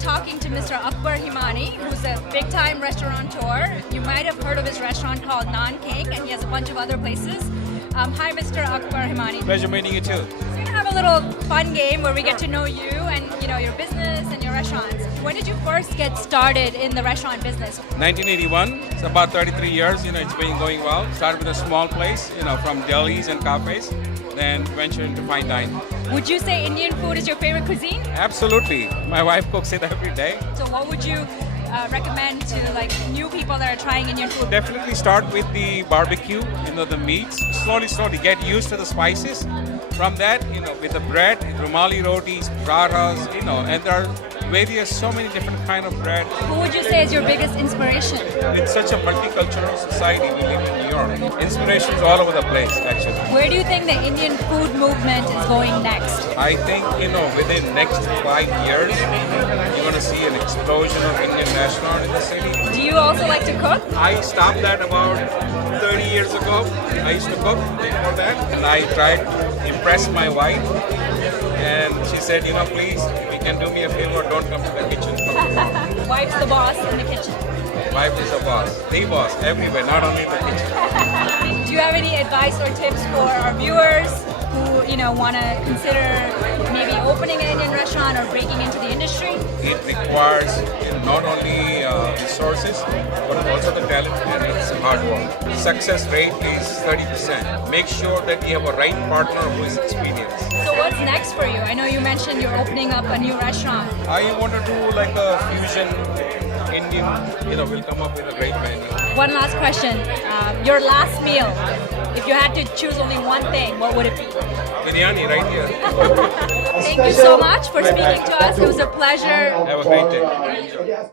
talking to Mr. Akbar Himani, who's a big-time restaurateur. You might have heard of his restaurant called Naan King, and he has a bunch of other places. Hi, Mr. Akbar Himani. Pleasure meeting you too. So we're gonna have a little fun game where we get to know you and your business and your restaurants. When did you first get started in the restaurant business? 1981. It's about 33 years. It's been going well. Started with a small place, from delis and cafes, then ventured into fine dining. Would you say Indian food is your favorite cuisine? Absolutely. My wife cooks it every day. So what would you recommend to new people that are trying Indian food? Definitely start with the barbecue, the meats. Slowly get used to the spices. From that, with the bread, rumali rotis, parathas, and there are so many different kind of bread. Who would you say is your biggest inspiration? It's such a multicultural society we live in New York. Inspirations all over the place, actually. Where do you think the Indian food movement is going next? I think, within next 5 years, you're going to see an explosion of Indian restaurants in the city. Do you also like to cook? I stopped that about 30 years ago. I used to cook before that, and I tried to impress my wife. And she said, please, if you can do me a favor, don't come to the kitchen. Wife's the boss in the kitchen. Wife is the boss everywhere, not only in the kitchen. Do you have any advice or tips for our viewers who, want to consider maybe opening an Indian restaurant or breaking into the industry? It requires not only resources, but also the talent and it's hard work. Success rate is 30%. Make sure that you have a right partner who is experienced. So what's next for you? I know you mentioned you're opening up a new restaurant. I want to do like a fusion Indian, we'll come up with a great menu. One last question. Your last meal, if you had to choose only one thing, what would it be? Biryani right here. Thank you so much for speaking to us. It was a pleasure. Have a great day.